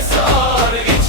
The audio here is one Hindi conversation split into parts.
SRH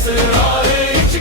SRH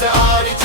SRH